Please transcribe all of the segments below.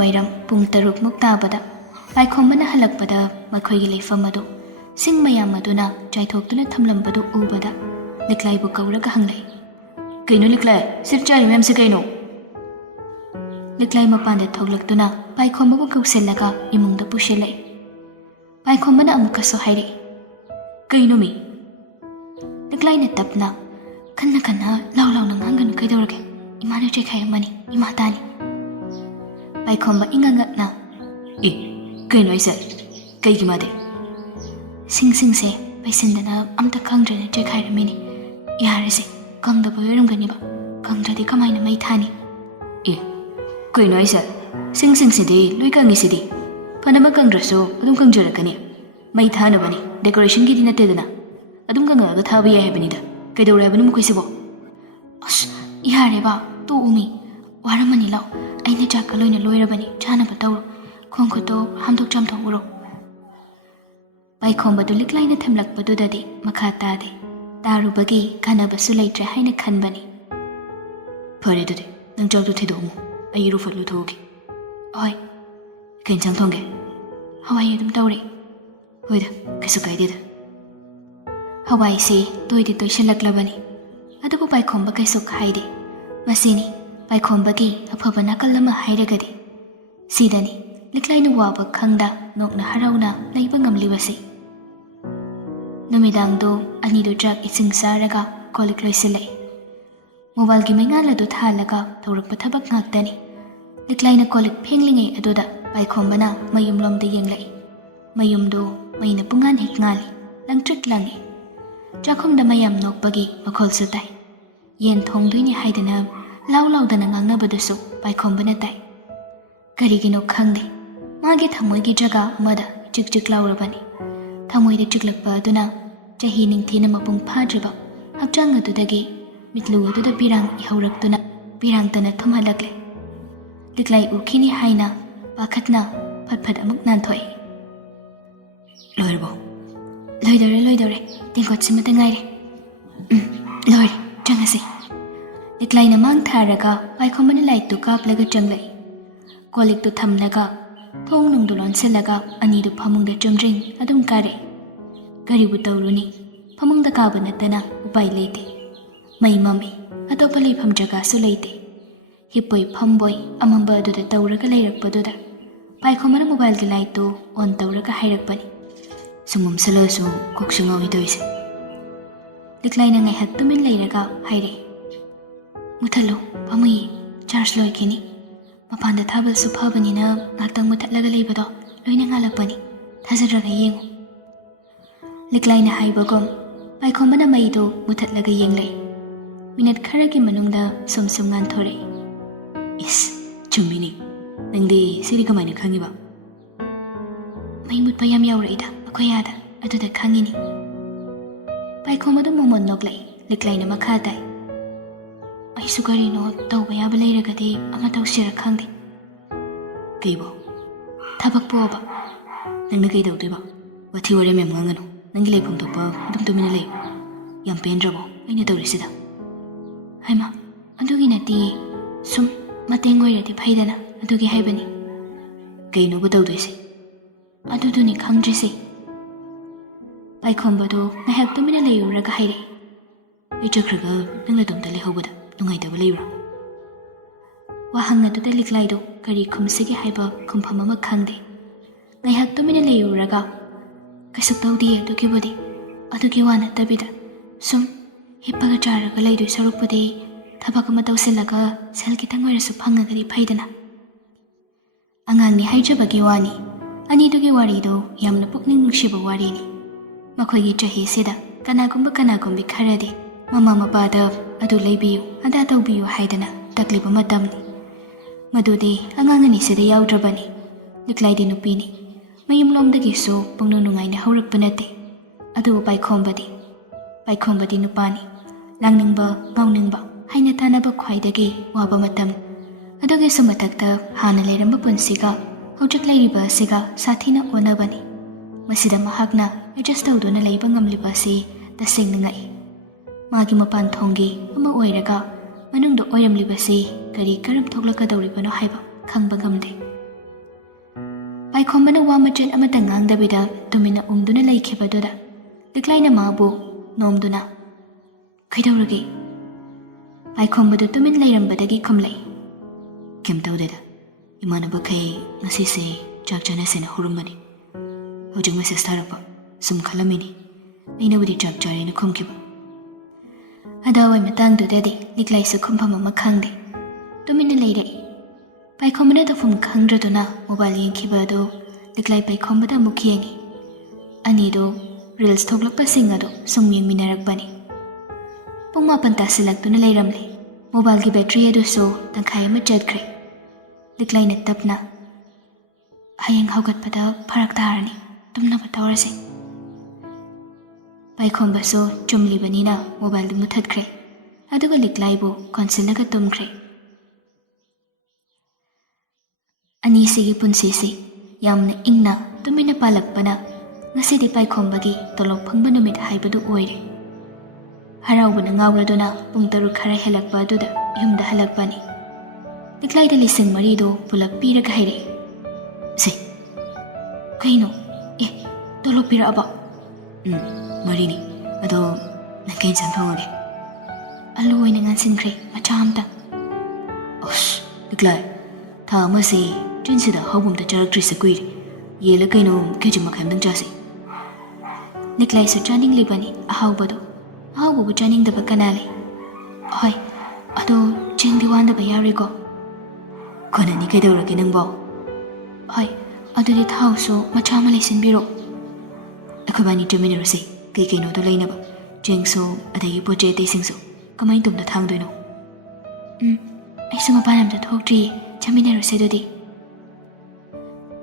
ꯋꯥꯏꯔꯝ ꯄꯨꯡ 6 ꯇꯥꯕꯗ ꯄꯥꯏꯈꯣꯝꯕꯅ ꯍꯜꯂꯛꯄꯗ ꯃꯈꯣꯏꯒꯤ ꯂꯩꯐꯝ ꯑꯗꯨ ꯁꯤꯡ ꯃꯌꯥꯝ ꯑꯗꯨꯅ ꯆꯥꯏꯊꯣꯛꯇꯨꯅ ꯊꯝꯂꯝꯕꯗꯨ ꯎꯕꯗ ꯂꯤꯛꯂꯥꯏꯕꯨ ꯀꯧꯔꯒ ꯍꯪꯂꯛꯏ. ꯀꯩꯅꯣ ꯂꯤꯛꯂꯥꯏ, ꯁꯤꯗ ꯆꯥꯔꯤ ꯃꯌꯥꯝꯁꯦ ꯀꯩꯅꯣ? ꯂꯤꯛꯂꯥꯏ ꯃꯄꯥꯟꯗ ꯊꯣꯛꯂꯛꯇꯨꯅ ꯄꯥꯏꯈꯣꯝꯕꯕꯨ ꯀꯧꯁꯤꯜꯂꯒ ꯏꯃꯨꯡꯗ ꯄꯨꯁꯤꯜꯂꯛꯏ. ꯄꯥꯏꯈꯣꯝꯕꯅ ꯑꯃꯨꯛꯀꯁꯨ ꯍꯥꯏꯔꯛꯏ. ꯀꯩꯅꯣ ꯃꯤ? ꯂꯤꯛꯂꯥꯏꯅ ꯇꯞꯅ ꯈꯟꯅ ꯂꯥꯎ ꯂꯥꯎꯅ ꯉꯥꯡꯒꯅꯨ, ꯀꯩꯗꯧꯔꯒꯦ? ꯏꯃꯥꯅ ꯆꯩꯈꯥꯏꯔꯝꯃꯅꯤ, ꯏꯃꯥ ꯇꯥꯅꯤ. ꯄꯥꯏꯈꯣꯝꯕ ꯏꯉꯛꯉꯛꯅ ꯀꯩꯅꯣ ꯍꯥꯏꯁꯦ? ꯀꯩꯒꯤ ꯃꯥꯗꯤ? ꯁꯤꯡꯁꯦ ꯄꯩꯁꯤꯟꯗꯅ ꯑꯝꯇ ꯈꯪꯗ꯭ꯔꯦꯅ ꯆꯩꯈꯥꯏꯔꯝꯃꯤꯅꯤ. ꯌꯥꯔꯁꯦ, ꯀꯪꯗꯕ ꯑꯣꯏꯔꯝꯒꯅꯤꯕ. ꯀꯪꯗ꯭ꯔꯗꯤ ꯀꯃꯥꯏꯅ ꯃꯩ ꯊꯥꯅꯤ? ꯀꯩꯅꯣ ꯍꯥꯏꯁꯦ? ꯁꯤꯡꯁꯤꯗꯤ ꯂꯣꯏ ꯀꯪꯉꯤꯁꯤꯗꯤ. ꯐꯅꯕ ꯀꯪꯗ꯭ꯔꯁꯨ ꯑꯗꯨꯝ ꯀꯪꯖꯔꯛꯀꯅꯤ. ꯃꯩ ꯊꯥꯅꯕꯅꯤ, ꯗꯦꯀꯣꯔꯦꯁꯟꯒꯤꯗꯤ ꯅꯠꯇꯦꯗꯅ. ꯑꯗꯨꯝ ꯀꯪꯉꯛꯑꯒ ꯊꯥꯕ ꯌꯥꯏ ꯍꯥꯏꯕꯅꯤꯗ. ꯀꯩꯗꯧꯔꯦ ꯍꯥꯏꯕꯅꯣ ꯃꯈꯣꯏꯁꯤꯕꯣ? ꯑꯁ ꯌꯥꯔꯦꯕ, ꯇꯣꯛꯎ ꯃꯤ. ꯋꯥꯔꯝꯃꯅꯤ ꯂꯥꯎ. ꯑꯩꯅ ꯆꯥꯛꯀ ꯂꯣꯏꯅ ꯂꯣꯏꯔꯕꯅꯤ, ꯆꯥꯅꯕ ꯇꯧꯔꯣ. ꯈꯣꯡ ꯈꯨꯠꯇꯣ ꯍꯥꯝꯗꯣꯛ ꯆꯥꯝꯊꯣꯛꯎꯔꯣ. ꯄꯥꯏꯈꯣꯝꯕꯗꯨ ꯂꯤꯛꯂꯥꯏꯅ ꯊꯝꯂꯛꯄꯗꯨꯗꯗꯤ ꯃꯈꯥ ꯇꯥꯗꯦ. ꯇꯥꯔꯨꯕꯒꯤ ꯀꯥꯟꯅꯕꯁꯨ ꯂꯩꯇ꯭ꯔꯦ ꯍꯥꯏꯅ ꯈꯟꯕꯅꯤ. ꯐꯔꯦ ꯑꯗꯨꯗꯤ ꯅꯪ ꯆꯥꯛꯇꯣ ꯊꯤꯗꯣꯛꯑꯝꯃꯣ, ꯑꯩ ꯏꯔꯨꯐꯠ ꯂꯨꯊꯣꯛꯎꯒꯦ. ꯍꯣꯏ. ꯀꯩ ꯏꯟꯁꯥꯡ ꯊꯣꯡꯒꯦ? ꯍꯋꯥꯏ ꯑꯗꯨꯝ ꯇꯧꯔꯦ. ꯍꯣꯏꯗ, ꯀꯩꯁꯨ ꯀꯥꯏꯗꯦꯗ. ꯍꯋꯥꯏꯁꯤ ꯇꯣꯏꯗꯤ ꯇꯣꯏꯁꯤꯜꯂꯛꯂꯕꯅꯤ. ꯑꯗꯨꯕꯨ ꯄꯥꯏꯈꯣꯝꯕ ꯀꯩꯁꯨ ꯍꯥꯏꯗꯦ. ꯃꯁꯤꯅꯤ ꯄꯥꯏꯈꯣꯝꯕꯒꯤ ꯑꯐꯕ ꯅꯥꯀꯜ ꯑꯃ ꯍꯥꯏꯔꯒꯗꯤ. ꯁꯤꯗꯅꯤ ꯂꯤꯛꯂꯥꯏꯅ ꯋꯥꯕ ꯈꯪꯗ ꯅꯣꯛꯅ ꯍꯔꯥꯎꯅ ꯂꯩꯕ ꯉꯝꯂꯤꯕꯁꯤ. ꯅꯨꯃꯤꯗꯥꯡꯗꯣ ꯑꯅꯤꯗꯨ ꯆꯥꯛ ꯏꯁꯤꯡ ꯆꯥꯔꯒ ꯀꯣꯜꯂꯤꯛ ꯂꯣꯏꯁꯤꯜꯂꯛꯏ. ꯃꯣꯕꯥꯏꯜꯒꯤ ꯃꯩꯉꯥꯜ ꯑꯗꯨ ꯊꯥꯜꯂꯒ ꯇꯧꯔꯛꯄ ꯊꯕꯛ ꯉꯥꯛꯇꯅꯤ. ꯂꯤꯛꯂꯥꯏꯅ ꯀꯣꯜꯂꯤꯛ ꯐꯦꯡꯂꯤꯉꯩ ꯑꯗꯨꯗ ꯄꯥꯏꯈꯣꯝꯕꯅ ꯃꯌꯨꯝꯂꯣꯝꯗ ꯌꯦꯡꯂꯛꯏ. ꯃꯌꯨꯝꯗꯣ ꯃꯩꯅ ꯄꯨꯡꯉꯥꯟ ꯍꯦꯛ ꯉꯥꯜꯂꯤ, ꯂꯪꯇ꯭ꯔꯤꯛ ꯂꯪꯉꯤ. ꯆꯥꯛꯈꯨꯝꯗ ꯃꯌꯥꯝ ꯅꯣꯛꯄꯒꯤ ꯃꯈꯣꯜꯁꯨ ꯇꯥꯏ. ꯌꯦꯟ ꯊꯣꯡꯗꯣꯏꯅꯤ ꯍꯥꯏꯗꯅ ꯂꯥꯎ ꯂꯥꯎꯗꯅ ꯉꯥꯡꯅꯕꯗꯨꯁꯨ ꯄꯥꯏꯈꯣꯝꯕꯅ ꯇꯥꯏ. ꯀꯔꯤꯒꯤꯅꯣ ꯈꯪꯗꯦ, ꯃꯥꯒꯤ ꯊꯃꯣꯏꯒꯤ ꯖꯒꯥ ꯑꯃꯗ ꯆꯤꯛ ꯆꯤꯛ ꯂꯥꯎꯔꯕꯅꯤ. ꯊꯃꯣꯏꯗ ꯆꯤꯛꯂꯛꯄ ꯑꯗꯨꯅ ꯆꯍꯤ ꯅꯤꯡꯊꯤꯅ ꯃꯄꯨꯡ ꯐꯥꯗ꯭ꯔꯤꯕ ꯍꯛꯆꯥꯡ ꯑꯗꯨꯗꯒꯤ ꯃꯤꯠꯂꯨ ꯑꯗꯨꯗ ꯄꯤꯔꯥꯡ ꯏꯍꯧꯔꯛꯇꯨꯅ ꯄꯤꯔꯥꯡꯇꯅ ꯊꯨꯝꯍꯜꯂꯛꯂꯦ. ꯂꯤꯛꯂꯥꯏ ꯎꯈꯤꯅꯤ ꯍꯥꯏꯅ ꯄꯥꯈꯠꯅ ꯐꯠ ꯑꯃꯨꯛ ꯅꯥꯟꯊꯣꯛꯏ. ꯂꯣꯏꯔꯕꯣ? ꯂꯣꯏꯗꯧꯔꯦ. ꯇꯦꯡꯀꯣꯠꯁꯤꯃꯇ ꯉꯥꯏꯔꯦ. ꯂꯣꯏꯔꯦ, ꯆꯪꯉꯁꯤ. ꯂꯤꯛꯂꯥꯏꯅ ꯃꯥꯡ ꯊꯥꯔꯒ ꯄꯥꯏꯈꯣꯝꯕꯅ ꯂꯥꯏꯠꯇꯨ ꯀꯥꯞꯂꯒ ꯆꯪꯂꯛꯏ. ꯀꯣꯜꯂꯤꯛꯇꯨ ꯊꯝꯂꯒ ꯊꯣꯡ ꯅꯨꯡꯗꯨ ꯂꯣꯟꯁꯤꯜꯂꯒ ꯑꯅꯤꯗꯨ ꯐꯃꯨꯡꯗ ꯆꯨꯝꯗ꯭ꯔꯤꯡ ꯑꯗꯨꯝ ꯀꯥꯔꯛꯏ. ꯀꯔꯤꯕꯨ ꯇꯧꯔꯨꯅꯤ, ꯐꯃꯨꯡꯗ ꯀꯥꯕ ꯅꯠꯇꯅ ꯎꯄꯥꯏ ꯂꯩꯇꯦ. ꯃꯩ ꯃꯝꯃꯤ, ꯑꯇꯣꯞꯄ ꯂꯩꯐꯝ ꯖꯒꯥꯁꯨ ꯂꯩꯇꯦ. ꯍꯤꯞꯄꯣꯏ ꯐꯝꯕꯣꯏ ꯑꯃꯝꯕ ꯑꯗꯨꯗ ꯇꯧꯔꯒ ꯂꯩꯔꯛꯄꯗꯨꯗ ꯄꯥꯏꯈꯣꯝꯕꯅ ꯃꯣꯕꯥꯏꯜꯒꯤ ꯂꯥꯏꯠꯇꯨ ꯑꯣꯟ ꯇꯧꯔꯒ ꯍꯥꯏꯔꯛꯄꯅꯤ. ꯁꯨꯝ ꯃꯝꯁꯤꯜꯂꯛꯑꯁꯨ ꯀꯣꯛꯁꯨ ꯉꯥꯎꯏ ꯇꯧꯔꯤꯁꯦ. ꯂꯤꯛꯂꯥꯏꯅ ꯉꯥꯏꯍꯥꯛ ꯇꯨꯃꯤꯟ ꯂꯩꯔꯒ ꯍꯥꯏꯔꯛꯏ. ꯃꯨꯊꯠꯂꯣ, ꯄꯥꯝꯃꯨꯏꯌꯦ, ꯆꯥꯔꯖ ꯂꯣꯏꯈꯤꯅꯤ. ꯃꯄꯥꯟꯗ ꯊꯥꯕꯜꯁꯨ ꯐꯕꯅꯤꯅ ꯉꯥꯛꯇꯪ ꯃꯨꯊꯠꯂꯒ ꯂꯩꯕꯗꯣ ꯂꯣꯏꯅ ꯉꯥꯜꯂꯛꯄꯅꯤ. ꯊꯥꯖꯗ꯭ꯔꯒ ꯌꯦꯡꯉꯨ. ꯂꯤꯛꯂꯥꯏꯅ ꯍꯥꯏꯕꯒꯨꯝ ꯄꯥꯏꯈꯣꯝꯕꯅ ꯃꯩꯗꯨ ꯃꯨꯊꯠꯂꯒ ꯌꯦꯡꯂꯛꯏ. ꯃꯤꯅꯠ ꯈꯔꯒꯤ ꯃꯅꯨꯡꯗ ꯁꯨꯝ ꯉꯥꯟꯊꯣꯔꯛꯏ. ꯏꯁ, ꯆꯨꯝꯃꯤꯅꯤ. ꯅꯪꯗꯤ ꯁꯤꯗꯤ ꯀꯃꯥꯏꯅ ꯈꯪꯉꯤꯕ? ꯃꯩ ꯃꯨꯠꯄ ꯌꯥꯝ ꯌꯥꯎꯔꯛꯏꯗ ꯑꯩꯈꯣꯏ ꯑꯥꯗ, ꯑꯗꯨꯗ ꯈꯪꯉꯤꯅꯤ. ꯄꯥꯏꯈꯣꯝꯕꯗꯨ ꯃꯣꯃꯣꯟ ꯅꯣꯛꯂꯛꯏ. ꯂꯤꯛꯂꯥꯏꯅ ꯃꯈꯥ ꯇꯥꯏ. ꯑꯩꯁꯨ ꯀꯔꯤꯅꯣ ꯇꯧꯕ ꯌꯥꯕ ꯂꯩꯔꯒꯗꯤ ꯑꯃ ꯇꯧꯁꯤꯔ ꯈꯪꯗꯦ. ꯀꯩꯕꯣ? ꯊꯕꯛ ꯄꯣꯛꯑꯕ? ꯅꯪꯅ ꯀꯩꯗꯧꯗꯣꯏꯕ? ꯋꯥꯊꯤ ꯋꯥꯔꯦꯝ ꯌꯥꯝ ꯉꯥꯡꯒꯅꯨ. ꯅꯪꯒꯤ ꯂꯩꯐꯝ ꯊꯣꯛꯄ ꯑꯗꯨꯝ ꯇꯨꯃꯤꯟꯅ ꯂꯩꯌꯨ. ꯌꯥꯝ ꯄꯦꯟꯗ꯭ꯔꯕꯣ ꯑꯩꯅ ꯇꯧꯔꯤꯁꯤꯗ? ꯍꯩꯃꯥ, ꯑꯗꯨꯒꯤ ꯅꯠꯇꯦ. ꯁꯨꯝ ꯃꯇꯦꯡ ꯑꯣꯏꯔꯗꯤ ꯐꯩꯗꯅ, ꯑꯗꯨꯒꯤ ꯍꯥꯏꯕꯅꯤ. ꯀꯩꯅꯣꯕ ꯇꯧꯗꯣꯏꯁꯦ? ꯑꯗꯨꯗꯨꯅꯤ ꯈꯪꯗ꯭ꯔꯤꯁꯦ. ꯄꯥꯏꯈꯣꯝꯕꯗꯣ ꯉꯥꯏꯍꯥꯛ ꯇꯨꯃꯤꯟꯅ ꯂꯩꯔꯨꯔꯒ ꯍꯥꯏꯔꯛꯏ. ꯑꯩ ꯆꯠꯈ꯭ꯔꯒ ꯅꯪ ꯅꯇꯣꯝꯇ ꯂꯩꯍꯧꯕꯗ ꯅꯨꯡꯉꯥꯏꯇꯕ ꯂꯩꯕ꯭ꯔꯥ? ꯋꯥꯍꯪ ꯑꯗꯨꯗ ꯂꯤꯛꯂꯥꯏꯗꯣ ꯀꯔꯤ ꯈꯨꯝꯁꯤꯒꯦ ꯍꯥꯏꯕ ꯈꯨꯝꯐꯝ ꯑꯃ ꯈꯪꯗꯦ. ꯉꯥꯏꯍꯥꯛ ꯇꯨꯃꯤꯟꯅ ꯂꯩꯔꯨꯔꯒ ꯀꯩꯁꯨ ꯇꯧꯗꯦ ꯑꯗꯨꯒꯤꯕꯨꯗꯤ. ꯑꯗꯨꯒꯤ ꯋꯥ ꯅꯠꯇꯕꯤꯗ ꯁꯨꯝ ꯍꯤꯞꯄꯒ ꯆꯥꯔꯒ ꯂꯩꯗꯣꯏ ꯁꯔꯨꯛꯄꯨꯗꯤ ꯊꯕꯛ ꯑꯃ ꯇꯧꯁꯤꯜꯂꯒ ꯁꯦꯜ ꯈꯤꯇꯪ ꯑꯣꯏꯔꯁꯨ ꯐꯪꯉꯒꯗꯤ ꯐꯩꯗꯅ. ꯑꯉꯥꯡꯅꯤ ꯍꯥꯏꯖꯕꯒꯤ ꯋꯥꯅꯤ. ꯑꯅꯤꯗꯨꯒꯤ ꯋꯥꯔꯤꯗꯣ ꯌꯥꯝꯅ ꯄꯨꯛꯅꯤꯡ ꯅꯨꯡꯁꯤꯕ ꯋꯥꯔꯤꯅꯤ. ꯃꯈꯣꯏꯒꯤ ꯆꯍꯤꯁꯤꯗ ꯀꯅꯥꯒꯨꯝꯕꯤ ꯈꯔꯗꯤ ꯃꯃꯥ ꯃꯄꯥꯗ ꯑꯗꯨ ꯂꯩꯕꯤꯌꯨ ꯑꯗꯥ ꯇꯧꯕꯤꯌꯨ ꯍꯥꯏꯗꯅ ꯇꯛꯂꯤꯕ ꯃꯇꯝꯅꯤ. ꯃꯗꯨꯗꯤ ꯑꯉꯥꯡ ꯑꯅꯤꯁꯤꯗ ꯌꯥꯎꯗ꯭ꯔꯕꯅꯤ. ꯂꯤꯛꯂꯥꯏꯗꯤ ꯅꯨꯄꯤꯅꯤ. ꯃꯌꯨꯝꯂꯣꯝꯗꯒꯤꯁꯨ ꯄꯨꯡꯅꯨꯡ ꯅꯨꯡꯉꯥꯏꯅ ꯍꯧꯔꯛꯄ ꯅꯠꯇꯦ. ꯑꯗꯨꯕꯨ ꯄꯥꯏꯈꯣꯝꯕꯗꯤ ꯅꯨꯄꯥꯅꯤ. ꯂꯥꯡꯅꯤꯡꯕ ꯉꯥꯎꯅꯤꯡꯕ ꯍꯥꯏꯅ ꯇꯥꯟꯅꯕ ꯈ꯭ꯋꯥꯏꯗꯒꯤ ꯋꯥꯕ ꯃꯇꯝ. ꯑꯗꯨꯒꯤꯁꯨ ꯃꯊꯛꯇ ꯍꯥꯟꯅ ꯂꯩꯔꯝꯕ ꯄꯨꯟꯁꯤꯒ ꯍꯧꯖꯤꯛ ꯂꯩꯔꯤꯕ ꯑꯁꯤꯒ ꯁꯥꯊꯤꯅ ꯑꯣꯟꯅꯕꯅꯤ. ꯃꯁꯤꯗ ꯃꯍꯥꯛꯅ ꯑꯦꯗꯖꯁ ꯇꯧꯗꯨꯅ ꯂꯩꯕ ꯉꯝꯂꯤꯕ ꯑꯁꯤ ꯇꯁꯦꯡꯅ ꯉꯛꯏ. ꯃꯥꯒꯤ ꯃꯄꯥꯟ ꯊꯣꯡꯒꯤ ꯑꯃ ꯑꯣꯏꯔꯒ ꯃꯅꯨꯡꯗ ꯑꯣꯏꯔꯝꯂꯤꯕꯁꯤ ꯀꯔꯝ ꯊꯣꯛꯂꯛꯀꯗꯧꯔꯤꯕꯅꯣ ꯍꯥꯏꯕ ꯈꯪꯕ ꯉꯝꯗꯦ. ꯄꯥꯏꯈꯣꯝꯕꯅ ꯋꯥ ꯃꯆꯦꯠ ꯑꯃꯠꯇ ꯉꯥꯡꯗꯕꯤꯗ ꯇꯨꯃꯤꯟꯅ ꯎꯪꯗꯨꯅ ꯂꯩꯈꯤꯕꯗꯨꯗ ꯂꯤꯛꯂꯥꯏꯅ ꯃꯥꯕꯨ ꯅꯣꯝꯗꯨꯅ "ꯀꯩꯗꯧꯔꯒꯦ?" ꯄꯥꯏꯈꯣꯝꯕꯗꯨ ꯇꯨꯃꯤꯟ ꯂꯩꯔꯝꯕꯗꯒꯤ ꯈꯨꯝꯂꯛꯏ, "ꯀꯩꯝ ꯇꯧꯗꯦꯗ. ꯏꯃꯥꯟꯅꯕꯈꯩ ꯉꯁꯤꯁꯦ ꯆꯥꯛ ꯆꯥꯅꯁꯦꯅ ꯍꯧꯔꯝꯕꯅꯤ. ꯍꯧꯖꯤꯛ ꯃꯦꯁꯦꯖ ꯊꯥꯔꯛꯄ. ꯁꯨꯝ ꯈꯜꯂꯝꯃꯤꯅꯤ." ꯑꯩꯅꯕꯨꯗꯤ ꯆꯥꯛ ꯆꯥꯔꯦꯅ ꯈꯨꯝꯈꯤꯕ꯫ ꯑꯗꯥꯋꯥꯏ ꯃꯇꯥꯡꯗꯨꯗꯗꯤ ꯂꯤꯛꯂꯥꯏꯁꯨ ꯈꯨꯝꯐꯝ ꯑꯃ ꯈꯪꯗꯦ. ꯇꯨꯃꯤꯟꯅ ꯂꯩꯔꯛꯏ. ꯄꯥꯏꯈꯣꯝꯕꯅ ꯇꯧꯐꯝ ꯈꯪꯗ꯭ꯔꯗꯨꯅ ꯃꯣꯕꯥꯏꯜ ꯌꯦꯡꯈꯤꯕ ꯑꯗꯨ ꯂꯤꯛꯂꯥꯏ ꯄꯥꯏꯈꯣꯝꯕꯗ ꯑꯃꯨꯛ ꯌꯦꯡꯉꯤ. ꯑꯅꯤꯗꯨ ꯔꯤꯜꯁ ꯊꯣꯛꯂꯛꯄꯁꯤꯡ ꯑꯗꯨ ꯁꯨꯝ ꯌꯦꯡꯃꯤꯟꯅꯔꯛꯄꯅꯤ. ꯄꯨꯡ 9 ꯇꯥꯁꯤꯜꯂꯛꯇꯨꯅ ꯂꯩꯔꯝꯂꯦ. ꯃꯣꯕꯥꯏꯜꯒꯤ ꯕꯦꯇ꯭ꯔꯤ ꯑꯗꯨꯁꯨ ꯇꯪꯈꯥꯏ ꯑꯃ ꯆꯠꯈ꯭ꯔꯦ. ꯂꯤꯛꯂꯥꯏꯅ ꯇꯞꯅ, "ꯍꯌꯦꯡ ꯍꯧꯒꯠꯄꯗ ꯐꯔꯛ ꯇꯥꯔꯅꯤ. ꯇꯨꯝꯅꯕ ꯇꯧꯔꯁꯦ." ꯄꯥꯏꯈꯣꯝꯕꯁꯨ ꯆꯨꯝꯂꯤꯕꯅꯤꯅ ꯃꯣꯕꯥꯏꯜꯗꯨ ꯃꯨꯊꯠꯈ꯭ꯔꯦ. ꯑꯗꯨꯒ ꯂꯤꯛꯂꯥꯏꯕꯨ ꯀꯣꯟꯁꯤꯜꯂꯒ ꯇꯨꯝꯈ꯭ꯔꯦ. ꯑꯅꯤꯁꯤꯒꯤ ꯄꯨꯟꯁꯤꯁꯤ ꯌꯥꯝꯅ ꯏꯪꯅ ꯇꯨꯃꯤꯟꯅ ꯄꯥꯜꯂꯛꯄꯅ ꯉꯁꯤꯗꯤ ꯄꯥꯏꯈꯣꯝꯕꯒꯤ ꯇꯣꯂꯣꯞ ꯐꯪꯕ ꯅꯨꯃꯤꯠ ꯍꯥꯏꯕꯗꯨ ꯑꯣꯏꯔꯦ. ꯍꯔꯥꯎꯕꯅ ꯉꯥꯎꯔꯗꯨꯅ ꯄꯨꯡ 6 ꯈꯔ ꯍꯦꯜꯂꯛꯄ ꯑꯗꯨꯗ ꯌꯨꯝꯗ ꯍꯜꯂꯛꯄꯅꯤ. ꯂꯤꯛꯂꯥꯏꯗ 4,000 ꯄꯨꯂꯞ ꯄꯤꯔꯒ ꯍꯥꯏꯔꯛꯏ, "ꯁꯦ." "ꯀꯩꯅꯣ? ꯑꯦ, ꯇꯣꯂꯣꯞ ꯄꯤꯔꯛꯑꯕ?" "4ꯅꯤ. ꯑꯗꯣ ꯅꯪ ꯀꯩ ꯏꯟꯁꯥꯡ ꯊꯣꯡꯉꯒꯦ?" "ꯑꯂꯨ ꯑꯣꯏꯅ ꯉꯥꯟꯁꯤꯟꯈ꯭ꯔꯦ, ꯃꯆꯥ ꯑꯝꯇ." "ꯑꯁ, ꯂꯤꯛꯂꯥꯏ, ꯊꯥ ꯑꯃꯁꯤ ꯆꯤꯟꯁꯤꯗ ꯑꯍꯥꯎꯕ ꯑꯝꯇ ꯆꯥꯔꯛꯇ꯭ꯔꯤꯁꯦ ꯀꯨꯏꯔꯦ. ꯌꯦꯜꯂ ꯀꯩꯅꯣ KG ꯃꯈꯥꯏ ꯑꯝꯇꯪ ꯆꯥꯁꯤ." ꯂꯤꯛꯂꯥꯏꯁꯨ ꯆꯥꯅꯤꯡꯂꯤꯕꯅꯤ ꯑꯍꯥꯎꯕꯗꯣ. ꯑꯍꯥꯎꯕꯕꯨ ꯆꯥꯅꯤꯡꯗꯕ ꯀꯅꯥ ꯂꯩ? "ꯍꯣꯏ, ꯑꯗꯣ ꯆꯦꯡꯗꯤ ꯋꯥꯟꯗꯕ ꯌꯥꯔꯣꯏꯀꯣ?" "ꯀꯣꯟꯅꯅꯤ, ꯀꯩꯗꯧꯔꯒꯦ ꯅꯪꯕꯣ?" "ꯍꯣꯏ, ꯑꯗꯨꯗꯤ ꯊꯥꯎꯁꯨ ꯃꯆꯥ ꯑꯃ ꯂꯩꯁꯤꯟꯕꯤꯔꯣ." "ꯑꯩꯈꯣꯏꯕꯥꯅꯤ ꯆꯠꯃꯤꯟꯅꯔꯨꯁꯤ, ꯀꯩꯀꯩꯅꯣꯗꯣ ꯂꯩꯅꯕ. ꯆꯦꯡꯁꯨ ꯑꯗꯒꯤ ꯄꯣꯠ ꯆꯩ ꯑꯇꯩꯁꯤꯡꯁꯨ. ꯀꯃꯥꯏꯅ ꯇꯨꯝꯗ ꯊꯥꯡꯗꯣꯏꯅꯣ?" "ꯑꯩꯁꯨ ꯃꯄꯥꯟ ꯑꯝꯇ ꯊꯣꯛꯇ꯭ꯔꯤꯌꯦ. ꯆꯠꯃꯤꯟꯅꯔꯨꯁꯦ ꯑꯗꯨꯗꯤ."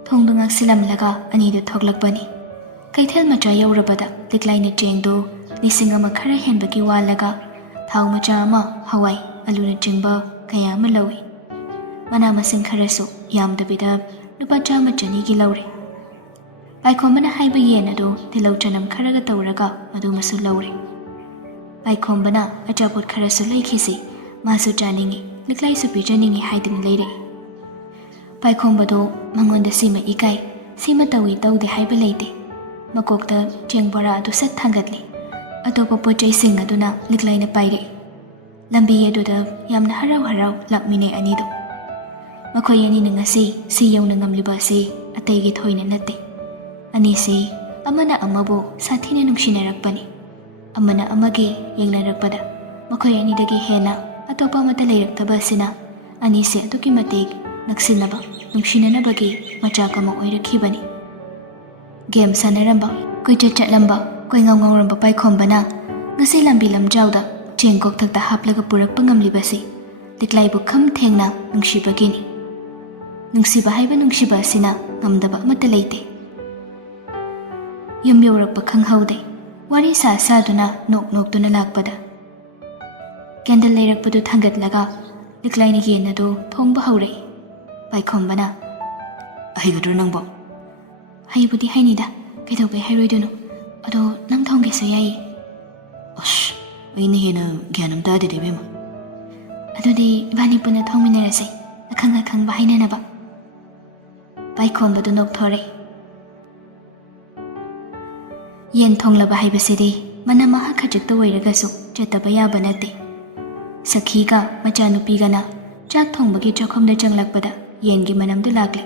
ꯊꯣꯡꯗꯨ ꯉꯥꯛꯁꯤꯜꯂꯝꯂꯒ ꯑꯅꯤꯗꯨ ꯊꯣꯛꯂꯛꯄꯅꯤ. ꯀꯩꯊꯦꯜ ꯃꯆꯥ ꯌꯧꯔꯕꯗ ꯂꯤꯛꯂꯥꯏꯅ ꯆꯦꯡꯗꯨ 1,000 ꯈꯔ ꯍꯦꯟꯕꯒꯤ ꯋꯥꯜꯂꯒ ꯊꯥꯎ ꯃꯆꯥ ꯑꯃ, ꯍꯋꯥꯏ, ꯑꯂꯨꯅꯆꯤꯡꯕ ꯀꯌꯥ ꯑꯃ ꯂꯧꯏ. ꯃꯅꯥ ꯃꯁꯤꯡ ꯈꯔꯁꯨ ꯌꯥꯝꯗꯕꯤꯗ ꯂꯨꯄꯥ 100-200ꯒꯤ ꯂꯧꯔꯦ. ꯄꯥꯏꯈꯣꯝꯕꯅ ꯍꯥꯏꯕ ꯌꯦꯟ ꯑꯗꯨ ꯇꯤꯜꯍꯧ ꯆꯅꯝ ꯈꯔꯒ ꯇꯧꯔꯒ ꯃꯗꯨꯃꯁꯨ ꯂꯧꯔꯦ. ꯄꯥꯏꯈꯣꯝꯕꯅ ꯑꯆꯥꯄꯣꯠ ꯈꯔꯁꯨ ꯂꯩꯈꯤꯁꯤ, ꯃꯥꯁꯨ ꯆꯥꯅꯤꯡꯉꯤ, ꯂꯤꯛꯂꯥꯏꯁꯨ ꯄꯤꯖꯅꯤꯡꯉꯤ ꯍꯥꯏꯗꯨꯅ ꯂꯩꯔꯛꯏ. ꯄꯥꯏꯈꯣꯝꯕꯗꯣ ꯃꯉꯣꯟꯗ ꯁꯤꯃ ꯏꯀꯥꯏ, ꯁꯤꯃ ꯇꯧꯏ ꯇꯧꯗꯦ ꯍꯥꯏꯕ ꯂꯩꯇꯦ. ꯃꯀꯣꯛꯇ ꯆꯦꯡ ꯕꯣꯔꯥ ꯑꯗꯨ ꯁꯠ ꯊꯥꯡꯒꯠꯂꯤ. ꯑꯇꯣꯞꯄ ꯄꯣꯠ ꯆꯩꯁꯤꯡ ꯑꯗꯨꯅ ꯂꯤꯛꯂꯥꯏꯅ ꯄꯥꯏꯔꯛꯏ. ꯂꯝꯕꯤ ꯑꯗꯨꯗ ꯌꯥꯝꯅ ꯍꯔꯥꯎ ꯍꯔꯥꯎ ꯂꯥꯛꯃꯤꯟꯅꯩ ꯑꯅꯤꯗꯣ. ꯃꯈꯣꯏ ꯑꯅꯤꯅ ꯉꯁꯤ ꯁꯤ ꯌꯧꯅ ꯉꯝꯂꯤꯕ ꯑꯁꯤ ꯑꯇꯩꯒꯤ ꯊꯣꯏꯅ ꯅꯠꯇꯦ. ꯑꯅꯤꯁꯤ ꯑꯃꯅ ꯑꯃꯕꯨ ꯁꯥꯊꯤꯅ ꯅꯨꯡꯁꯤꯅꯔꯛꯄꯅꯤ. ꯑꯃꯅ ꯑꯃꯒꯤ ꯌꯦꯡꯅꯔꯛꯄꯗ ꯃꯈꯣꯏ ꯑꯅꯤꯗꯒꯤ ꯍꯦꯟꯅ ꯑꯇꯣꯞꯄ ꯑꯃꯠꯇ ꯂꯩꯔꯛꯇꯕ ꯑꯁꯤꯅ ꯑꯅꯤꯁꯤ ꯑꯗꯨꯛꯀꯤ ꯃꯇꯤꯛ ꯅꯛꯁꯤꯟꯅꯕ, ꯅꯨꯡꯁꯤꯅꯅꯕꯒꯤ ꯃꯆꯥꯛ ꯑꯃ ꯑꯣꯏꯔꯛꯈꯤꯕꯅꯤ. ꯒꯦꯝ ꯁꯥꯟꯅꯔꯝꯕ, ꯀꯣꯏꯆꯠ ꯆꯠꯂꯝꯕ, ꯀꯣꯏꯉꯥꯎ ꯉꯥꯎꯔꯝꯕ ꯄꯥꯏꯈꯣꯝꯕꯅ ꯉꯁꯤ ꯂꯝꯕꯤ ꯂꯝꯖꯥꯎꯗ ꯆꯦꯡ ꯀꯣꯛꯊꯛꯇ ꯍꯥꯞꯂꯒ ꯄꯨꯔꯛꯄ ꯉꯝꯂꯤꯕꯁꯤ ꯂꯤꯛꯂꯥꯏꯕꯨ ꯈꯝ ꯊꯦꯡꯅ ꯅꯨꯡꯁꯤꯕꯒꯤꯅꯤ. ꯅꯨꯡꯁꯤꯕ ꯍꯥꯏꯕ ꯅꯨꯡꯁꯤꯕ ꯑꯁꯤꯅ ꯉꯝꯗꯕ ꯑꯃꯠꯇ ꯂꯩꯇꯦ. ꯌꯨꯝ ꯌꯧꯔꯛꯄ ꯈꯪꯍꯧꯗꯦ. ꯋꯥꯔꯤ ꯁꯥꯗꯨꯅ ꯅꯣꯛ ꯅꯣꯛꯇꯨꯅ ꯂꯥꯛꯄꯗ ꯀꯦꯟꯗꯜ ꯂꯩꯔꯛꯄꯗꯨ ꯊꯥꯡꯒꯠꯂꯒ ꯂꯤꯛꯂꯥꯏꯅ ꯌꯦꯟ ꯑꯗꯨ ꯊꯣꯡꯕ ꯍꯧꯔꯛꯏ. ꯄꯥꯏꯈꯣꯝꯕꯅ, "ꯍꯩꯒꯗ꯭ꯔꯣ ꯅꯪꯕꯣ?" "ꯍꯩꯕꯨꯗꯤ ꯍꯩꯅꯤꯗ, ꯀꯩꯗꯧꯕꯩ ꯍꯩꯔꯣꯏꯗꯣꯏꯅꯣ? ꯑꯗꯣ ꯅꯪ ꯊꯣꯡꯒꯦꯁꯨ ꯌꯥꯏꯌꯦ." "ꯑꯁ, ꯑꯩꯅ ꯍꯦꯟꯅ ꯒ꯭ꯌꯥꯟ ꯑꯃ ꯇꯥꯗꯦꯗ ꯏꯕꯦꯝꯃ." "ꯑꯗꯨꯗꯤ ꯏꯕꯥꯅꯤ ꯄꯨꯟꯅ ꯊꯣꯡꯃꯤꯟꯅꯔꯁꯦ, ꯑꯈꯪ ꯑꯈꯪꯕ ꯍꯩꯅꯅꯕ." ꯄꯥꯏꯈꯣꯝꯕꯗꯨ ꯅꯣꯛꯊꯣꯔꯛꯏ. ꯌꯦꯟ ꯊꯣꯡꯂꯕ ꯍꯥꯏꯕꯁꯤꯗꯤ ꯃꯅꯝ ꯃꯍꯥ ꯈꯖꯤꯛꯇ ꯑꯣꯏꯔꯒꯁꯨ ꯆꯠꯇꯕ ꯌꯥꯕ ꯅꯠꯇꯦ. ꯁꯈꯤꯒ ꯃꯆꯥꯅꯨꯄꯤꯒꯅ ꯆꯥꯛ ꯊꯣꯡꯕꯒꯤ ꯆꯥꯛꯈꯨꯝꯗ ꯆꯪꯂꯛꯄꯗ ꯌꯦꯟꯒꯤ ꯃꯅꯝꯗꯨ ꯂꯥꯛꯂꯦ.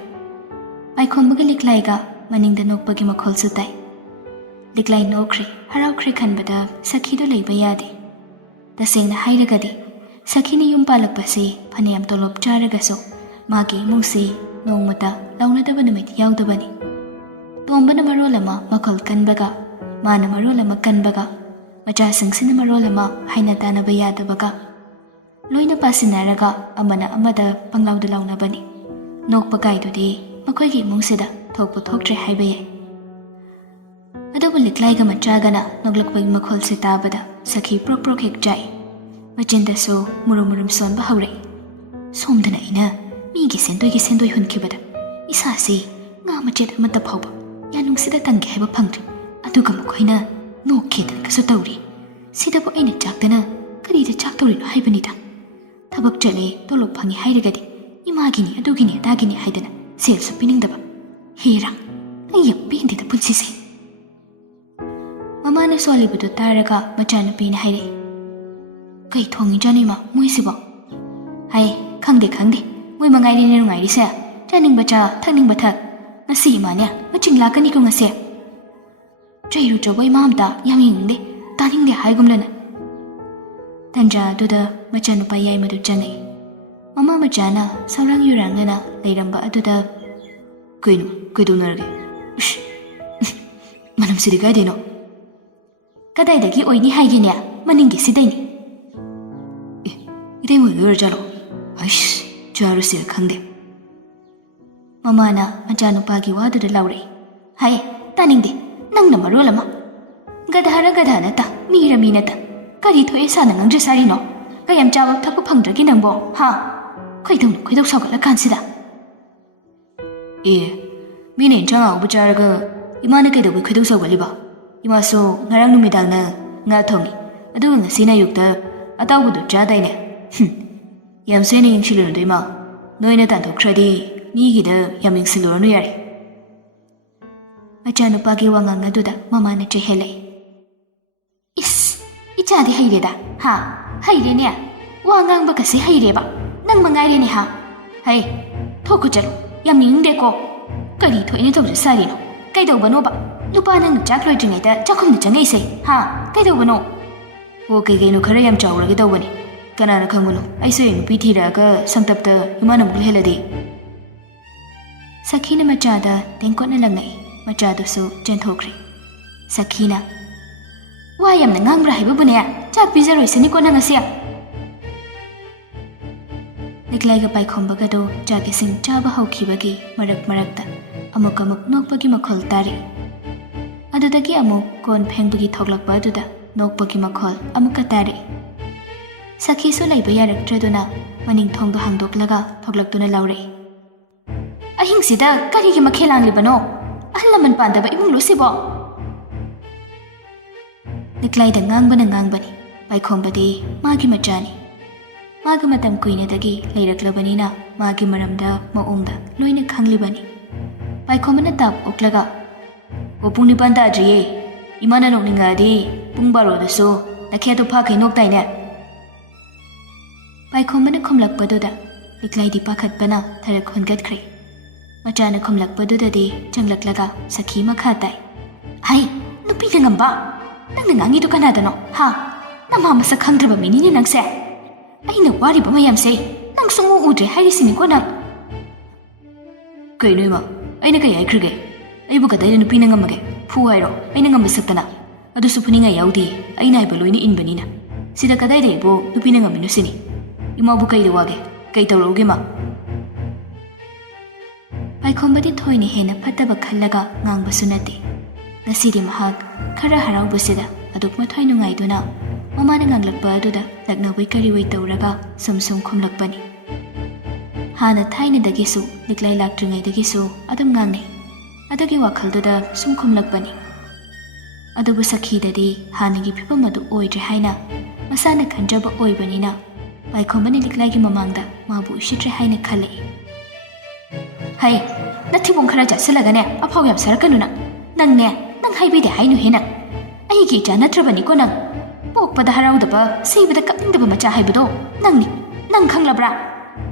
ꯄꯥꯏꯈꯣꯝꯕꯒ ꯂꯤꯛꯂꯥꯏꯒ ꯃꯅꯤꯡꯗ ꯅꯣꯛꯄꯒꯤ ꯃꯈꯣꯜꯁꯨ ꯇꯥꯏ. ꯂꯤꯛꯂꯥꯏ ꯅꯣꯛꯈ꯭ꯔꯦ, ꯍꯔꯥꯎꯈ꯭ꯔꯦ ꯈꯟꯕꯗ ꯁꯈꯤꯗꯨ ꯂꯩꯕ ꯌꯥꯗꯦ. ꯇꯁꯦꯡꯅ ꯍꯥꯏꯔꯒꯗꯤ ꯁꯈꯤꯅ ꯌꯨꯝ ꯄꯥꯜꯂꯛꯄꯁꯤ ꯐꯅꯌꯥꯝ ꯇꯣꯂꯣꯞ ꯆꯥꯔꯒꯁꯨ ꯃꯥꯒꯤ ꯏꯃꯨꯡꯁꯤ ꯅꯣꯡꯃꯇ ꯂꯥꯎꯅꯗꯕ ꯅꯨꯃꯤꯠ ꯌꯥꯎꯗꯕꯅꯤ. ꯇꯣꯝꯕꯅ ꯃꯔꯣꯜ ꯑꯃ ꯃꯈꯣꯜ ꯀꯟꯕꯒ, ꯃꯥꯅ ꯃꯔꯣꯜ ꯑꯃ ꯀꯟꯕꯒ, ꯃꯆꯥꯁꯤꯡꯁꯤꯅ ꯃꯔꯣꯜ ꯑꯃ ꯍꯥꯏꯅ ꯇꯥꯅꯕ ꯌꯥꯗꯕꯒ, ꯂꯣꯏꯅ ꯄꯥꯁꯤꯟꯅꯔꯒ ꯑꯃꯅ ꯑꯃꯗ ꯄꯪꯂꯥꯎꯗ ꯂꯥꯎꯅꯕꯅꯤ. ꯅꯣꯛꯄ ꯀꯥꯏꯗꯨꯗꯤ ꯃꯈꯣꯏꯒꯤ ꯏꯃꯨꯡꯁꯤꯗ ꯊꯣꯛꯄ ꯊꯣꯛꯇ꯭ꯔꯦ ꯍꯥꯏꯕ ꯌꯥꯏ. ꯑꯗꯨꯕꯨ ꯂꯤꯛꯂꯥꯏꯒ ꯃꯆꯥꯒꯅ ꯅꯣꯛꯂꯛꯄꯒꯤ ꯃꯈꯣꯜꯁꯤ ꯇꯥꯕꯗ ꯁꯈꯤ ꯄ꯭ꯔꯣꯛ ꯄ꯭ꯔꯣꯛ ꯍꯦꯛ ꯆꯥꯏ. ꯃꯆꯤꯟꯗꯁꯨ ꯃꯨꯔꯨꯝ ꯃꯨꯔꯨꯝ ꯁꯣꯟꯕ ꯍꯧꯔꯛꯏ. "ꯁꯣꯝꯗꯅ ꯑꯩꯅ ꯃꯤꯒꯤ ꯁꯦꯟꯗꯣꯏ ꯍꯨꯟꯈꯤꯕꯗ ꯏꯁꯥꯁꯤ ꯉꯥ ꯃꯆꯦꯠ ꯑꯃꯠꯇ ꯐꯥꯎꯕ ꯌꯥꯅꯨꯡꯁꯤꯗ ꯇꯪꯒꯦ ꯍꯥꯏꯕ ꯐꯪꯗ꯭ꯔꯤ. ꯑꯗꯨꯒ ꯃꯈꯣꯏꯅ ꯅꯣꯛꯈꯤꯗꯅꯒꯁꯨ ꯇꯧꯔꯤ. ꯁꯤꯗꯕꯨ ꯑꯩꯅ ꯆꯥꯛꯇꯅ ꯀꯔꯤꯗ ꯆꯥꯛꯇꯧꯔꯤꯅꯣ ꯍꯥꯏꯕꯅꯤꯗ. ꯊꯕꯛ ꯆꯠꯂꯦ, ꯇꯣꯂꯣꯞ ꯐꯪꯉꯤ ꯍꯥꯏꯔꯒꯗꯤ ꯏꯃꯥꯒꯤꯅꯤ, ꯑꯗꯨꯒꯤꯅꯤ, ꯑꯗꯥꯒꯤꯅꯤ ꯍꯥꯏꯗꯅ ꯁꯦꯜꯁꯨ ꯄꯤꯅꯤꯡꯗꯕ. ꯍꯦꯔꯥ ꯑꯩ ꯌꯥꯝ ꯄꯦꯟꯗꯦꯗ ꯄꯨꯟꯁꯤꯁꯦ ꯃꯃꯥꯅ ꯁꯣꯜꯂꯤꯕꯗꯨ ꯇꯥꯔꯒ ꯃꯆꯥꯅꯨꯄꯤꯅ ꯍꯥꯏꯔꯛꯏ ꯀꯩ ꯊꯣꯡꯉꯤꯖꯥꯠꯅꯣ ꯏꯃꯥ ꯃꯣꯏꯁꯤꯕꯣ ꯍꯥꯏ ꯈꯪꯗꯦ ꯃꯣꯏ ꯃꯉꯥꯏꯔꯦꯅꯦ ꯅꯨꯡꯉꯥꯏꯔꯤꯁꯦ ꯆꯥꯅꯤꯡꯕ ꯆꯥ ꯊꯛꯅꯤꯡꯕ ꯊꯛ ꯉꯁꯤ ꯏꯃꯥꯅꯦ ꯃꯆꯤꯡ ꯂꯥꯛꯀꯅꯤꯀꯣ ꯉꯁꯤ ꯆꯩꯔꯨ ꯆꯧꯕ ꯏꯃꯥ ꯑꯝꯇ ꯌꯥꯝ ꯌꯦꯡꯅꯤꯡꯗꯦ ꯇꯥꯅꯤꯡꯗꯦ ꯍꯥꯏꯒꯨꯝꯂꯅ ꯇꯟꯖꯥ ꯑꯗꯨꯗ ꯃꯆꯥꯅꯨꯄꯥ ꯌꯥꯏꯃꯗꯨ ꯆꯪꯉꯛꯏ ꯃꯃꯥ ꯃꯆꯥꯅ ꯁꯧꯔꯥꯡ ꯌꯨꯔꯥꯡꯅꯅ ꯂꯩꯔꯝꯕ ꯑꯗꯨꯗ ꯀꯩꯗꯧꯅꯔꯒꯦ ꯃꯅꯝꯁꯤꯗꯤ ꯀꯥꯏꯗꯩꯅꯣ ꯀꯗꯥꯏꯗꯒꯤ ꯑꯣꯏꯅꯤ ꯍꯥꯏꯒꯦꯅꯦ ꯃꯅꯤꯡꯒꯤ ꯁꯤꯗꯩꯅꯤ ꯏꯇꯩꯃꯣꯏꯒꯤ ꯑꯣꯏꯔꯖꯥꯠꯂꯣ ꯑꯩꯁ ꯆꯥꯔꯨꯁꯤꯔ ꯈꯪꯗꯦ ꯃꯃꯥꯅ ꯃꯆꯥꯅꯨꯄꯥꯒꯤ ꯋꯥꯗꯨꯗ ꯂꯥꯎꯔꯛꯏ ꯍꯥꯏ ꯇꯥꯅꯤꯡꯗꯦ ꯅꯪꯅ ꯃꯔꯣꯜ ꯑꯃ ꯒꯙꯥꯔ ꯒꯙꯥ ꯅꯠꯇ ꯃꯤꯔ ꯃꯤ ꯅꯠꯇ ꯀꯔꯤ ꯊꯣꯛꯑꯦ ꯁꯥꯅ ꯉꯪꯗ꯭ꯔ ꯁꯥꯔꯤꯅꯣ ꯀꯌꯥꯝ ꯆꯥꯕ ꯊꯛꯄ ꯐꯪꯗ꯭ꯔꯒꯦ ꯅꯪꯕꯣ ꯍꯥ ꯈꯣꯏꯗꯧ ꯁꯥꯎꯒꯠꯂꯀꯥꯟꯁꯤꯗ ꯃꯤꯅ ꯏꯟꯁꯥꯡ ꯑꯍꯥꯎꯕ ꯆꯥꯔꯒ ꯏꯃꯥꯅ ꯀꯩꯗꯧꯕꯩ ꯈꯣꯏꯗꯧ ꯁꯥꯎꯒꯠꯂꯤꯕ ꯏꯃꯥꯁꯨ ꯉꯔꯥꯡ ꯅꯨꯃꯤꯗꯥꯡꯅ ꯉꯥ ꯊꯣꯡꯉꯤ ꯑꯗꯨꯒ ꯉꯁꯤꯅ ꯑꯌꯨꯛꯇ ꯑꯇꯥꯎꯕꯗꯨ ꯆꯥꯗꯥꯏꯅꯦ ꯌꯥꯝ ꯁꯦꯡꯅ ꯌꯦꯡꯁꯤꯜꯂꯨꯅꯨꯗ ꯏꯃꯥ ꯅꯣꯏꯅ ꯇꯥꯟꯊꯣꯛꯈ꯭ꯔꯗꯤ ꯃꯤꯒꯤꯗ ꯌꯥꯝ ꯌꯦꯡꯁꯤꯜꯂꯨꯔꯅꯨ ꯌꯥꯔꯦ ꯃꯆꯥꯅꯨꯄꯥꯒꯤ ꯋꯥꯉꯥꯡ ꯑꯗꯨꯗ ꯃꯃꯥꯅ ꯆꯩꯍꯜꯂꯛꯏ ꯏꯁ ꯏꯆꯥꯗꯤ ꯍꯩꯔꯦꯗ ꯍꯥ ꯍꯩꯔꯦꯅꯦ ꯋꯥ ꯉꯥꯡꯕꯒꯁꯦ ꯍꯩꯔꯦꯕ ꯅꯪ ꯃꯉꯥꯏꯔꯦꯅꯦ ꯍꯥ ꯍꯩ ꯊꯣꯛꯈꯨ ꯆꯠꯂꯨ ꯌꯥꯝ ꯌꯦꯡꯅꯤꯡꯗꯦꯀꯣ ꯀꯔꯤ ꯊꯣꯛꯏꯅ ꯇꯧꯖ ꯁꯥꯔꯤꯅꯣ ꯀꯩꯗꯧꯕꯅꯣꯕ ꯅꯨꯄꯥ ꯅꯪꯅ ꯆꯥꯛ ꯂꯣꯏꯗ꯭ꯔꯤꯉꯩꯗ ꯆꯥꯛꯈꯨꯝꯗ ꯆꯪꯉꯛꯏꯁꯦ ꯍꯥ ꯀꯩꯗꯧꯕꯅꯣ ꯑꯣ ꯀꯩꯀꯩꯅꯣ ꯈꯔ ꯌꯥꯝ ꯆꯥꯎꯔꯒꯦ ꯇꯧꯕꯅꯤ ꯀꯅꯥꯅ ꯈꯪꯕꯅꯣ ꯑꯩꯁꯨ ꯅꯨꯄꯤ ꯊꯤꯔꯛꯑꯒ ꯁꯪꯇꯞꯇ ꯏꯃꯥꯅ ꯑꯃꯨꯛ ꯂꯩꯍꯜꯂꯗꯤ ꯁꯈꯤꯅ ꯃꯆꯥꯗ ꯇꯦꯡꯀꯣꯠꯅ ꯂꯪꯉꯛꯏ ꯃꯆꯥꯗꯨꯁꯨ ꯆꯦꯟꯊꯣꯛꯈ꯭ꯔꯦ ꯁꯈꯤꯅ ꯋꯥ ꯌꯥꯝꯅ ꯉꯥꯡꯕ꯭ꯔꯥ ꯍꯥꯏꯕꯕꯨꯅꯦ ꯆꯥꯛ ꯄꯤꯖꯔꯣꯏꯁꯤꯅꯤꯀꯣ ꯅꯪ ꯉꯁꯤ ꯂꯤꯛꯂꯥꯏꯒ ꯄꯥꯏꯈꯣꯝꯕꯒꯗꯣ ꯆꯥꯛ ꯏꯁꯤꯡ ꯆꯥꯕ ꯍꯧꯈꯤꯕꯒꯤ ꯃꯔꯛꯇ ꯑꯃꯨꯛ ꯅꯣꯛꯄꯒꯤ ꯃꯈꯣꯜ ꯇꯥꯔꯤ ꯑꯗꯨꯗꯒꯤ ꯑꯃꯨꯛ ꯀꯣꯟ ꯐꯦꯡꯕꯒꯤ ꯊꯣꯛꯂꯛꯄ ꯑꯗꯨꯗ ꯅꯣꯛꯄꯒꯤ ꯃꯈꯣꯜ ꯑꯃꯨꯛꯀ ꯇꯥꯔꯤ ꯁꯈꯤꯁꯨ ꯂꯩꯕ ꯌꯥꯔꯛꯇ꯭ꯔꯗꯨꯅ ꯃꯅꯤꯡ ꯊꯣꯡꯗꯣ ꯍꯥꯡꯗꯣꯛꯂꯒ ꯊꯣꯛꯂꯛꯇꯨꯅ ꯂꯥꯎꯔꯛꯏ ꯑꯍꯤꯡꯁꯤꯗ ꯀꯔꯤꯒꯤ ꯃꯈꯦꯜ ꯂꯥꯡꯂꯤꯕꯅꯣ ꯑꯍꯜ ꯂꯃꯟ ꯄꯥꯟꯗꯕ ꯏꯃꯨꯡꯂꯣ ꯁꯤꯕꯣ ꯂꯤꯛꯂꯥꯏꯗ ꯉꯥꯡꯕꯅꯤ ꯄꯥꯏꯈꯣꯝꯕꯗꯤ ꯃꯥꯒꯤ ꯃꯆꯥꯅꯤ ꯃꯥꯒ ꯃꯇꯝ ꯀꯨꯏꯅꯗꯒꯤ ꯂꯩꯔꯛꯂꯕꯅꯤꯅ ꯃꯥꯒꯤ ꯃꯔꯝꯗ ꯃꯑꯣꯡꯗ ꯂꯣꯏꯅ ꯈꯪꯂꯤꯕꯅꯤ ꯄꯥꯏꯈꯣꯝꯕꯅ ꯇꯥꯞ ꯑꯣꯛꯂꯒ ꯄꯨꯡ 9 ꯇꯥꯗ꯭ꯔꯤꯌꯦ ꯏꯃꯥꯅ ꯅꯣꯛꯅꯤꯡꯉꯛꯑꯗꯤ ꯄꯨꯡ 12ꯗꯁꯨ ꯅꯈꯦꯠꯇꯨ ꯐꯥꯈꯩ ꯅꯣꯛꯇꯥꯏꯅꯦ ꯄꯥꯏꯈꯣꯝꯕꯅ ꯈꯨꯝꯂꯛꯄꯗꯨꯗ ꯂꯤꯛꯂꯥꯏꯗꯤ ꯄꯥꯈꯠꯄꯅ ꯊꯔꯛ ꯍꯣꯟꯒꯠꯈ꯭ꯔꯦ ꯃꯆꯥꯅ ꯈꯨꯝꯂꯛꯄꯗꯨꯗꯗꯤ ꯆꯪꯂꯛꯂꯒ ꯁꯈꯤ ꯃꯈꯥ ꯇꯥꯏ ꯍꯩ ꯅꯨꯄꯤꯅ ꯉꯝꯕ ꯅꯪꯅ ꯉꯥꯡꯉꯤꯗꯨ ꯀꯅꯥꯗꯅꯣ ꯍꯥ ꯅꯃꯥ ꯃꯁꯛ ꯈꯪꯗ꯭ꯔꯕ ꯃꯤꯅꯤꯅꯦ ꯅꯪꯁꯦ ꯑꯩꯅ ꯋꯥꯔꯤꯕ ꯃꯌꯥꯝꯁꯦ ꯅꯪ ꯁꯨꯡꯎ ꯎꯗ꯭ꯔꯦ ꯍꯥꯏꯔꯤꯁꯤꯅꯤꯀꯣ ꯅꯪ ꯀꯩꯅꯣ ꯏꯃꯥ ꯑꯩꯅ ꯀꯩ ꯍꯥꯏꯈ꯭ꯔꯒꯦ ꯑꯩꯕꯨ ꯀꯗꯥꯏꯗ ꯅꯨꯄꯤꯅ ꯉꯝꯃꯒꯦ ꯐꯨ ꯍꯥꯏꯔꯣ ꯑꯩꯅ ꯉꯝꯕ ꯁꯛꯇꯅ ꯑꯗꯨꯁꯨ ꯐꯨꯅꯤꯡꯉꯥꯏ ꯌꯥꯎꯗꯦ ꯑꯩꯅ ꯍꯥꯏꯕ ꯂꯣꯏꯅ ꯏꯟꯕꯅꯤꯅ ꯁꯤꯗ ꯀꯗꯥꯏꯗ ꯑꯩꯕꯨ ꯅꯨꯄꯤꯅ ꯉꯝꯃꯤꯅꯣ ꯁꯤꯅꯤ 이마부 ꯀꯩꯗ ꯋꯥꯒꯦ ꯀꯩ ꯇꯧꯔꯛꯎꯒꯦ ꯄꯥꯏꯈꯣꯝꯕꯗꯤ ꯊꯣꯏꯅ ꯍꯦꯟꯅ ꯐꯠꯇꯕ ꯈꯜꯂꯒ ꯉꯥꯡꯕꯁꯨ ꯅꯠꯇꯦ ꯉꯁꯤꯗꯤ ꯃꯍꯥꯛ ꯈꯔ ꯍꯔꯥꯎꯕꯁꯤꯗ ꯑꯗꯨꯛ ꯃꯊꯣꯏ ꯅꯨꯡꯉꯥꯏꯗꯨꯅ ꯃꯃꯥꯅ ꯉꯥꯡꯂꯛꯄ ꯑꯗꯨꯗ ꯂꯛꯅꯕꯩ ꯀꯔꯤꯋꯩ ꯇꯧꯔꯒ ꯁꯨꯝ ꯈꯨꯝꯂꯛꯄꯅꯤ ꯍꯥꯟꯅ ꯊꯥꯏꯅꯗꯒꯤꯁꯨ ꯂꯤꯛꯂꯥꯏ ꯂꯥꯛꯇ꯭ꯔꯤꯉꯩꯗꯒꯤꯁꯨ ꯑꯗꯨꯝ ꯉꯥꯡꯅꯩ ꯑꯗꯨꯒꯤ ꯋꯥꯈꯜꯗꯨꯗ ꯁꯨꯝ ꯈꯨꯝꯂꯛꯄꯅꯤ ꯑꯗꯨꯕꯨ ꯁꯈꯤꯗꯗꯤ ꯍꯥꯟꯅꯒꯤ ꯐꯤꯕꯝ ꯑꯗꯨ ꯑꯣꯏꯗ꯭ꯔꯦ ꯍꯥꯏꯅ ꯃꯁꯥꯅ ꯈꯟꯖꯕ ꯑꯣꯏꯕꯅꯤꯅ ꯄꯥꯏꯈꯣꯝꯕꯅ ꯂꯤꯛꯂꯥꯏꯒꯤ ꯃꯃꯥꯡꯗ ꯃꯥꯕꯨ ꯎꯁꯤꯠꯇ꯭ꯔꯦ ꯍꯥꯏꯅ ꯈꯜꯂꯛꯏ ꯍꯩ ꯅꯊꯤꯕꯣꯡ ꯈꯔ ꯆꯠꯁꯤꯜꯂꯒꯅꯦ ꯑꯐꯥꯎ ꯌꯥꯝ ꯁꯥꯔꯛꯀꯅꯨ ꯅꯪꯅꯦ ꯅꯪ ꯍꯥꯏꯕꯤꯗꯦ ꯍꯥꯏꯅꯨꯍꯦ ꯅꯪ ꯑꯩꯒꯤ ꯏꯆꯥ ꯅꯠꯇ꯭ꯔꯕꯅꯤꯀꯣ ꯅꯪ ꯄꯣꯛꯄꯗ ꯍꯔꯥꯎꯗꯕ ꯁꯤꯕꯗ ꯀꯞꯅꯤꯡꯗꯕ ꯃꯆꯥ ꯍꯥꯏꯕꯗꯣ ꯅꯪꯅꯤ ꯅꯪ ꯈꯪꯂꯕ꯭ꯔꯥ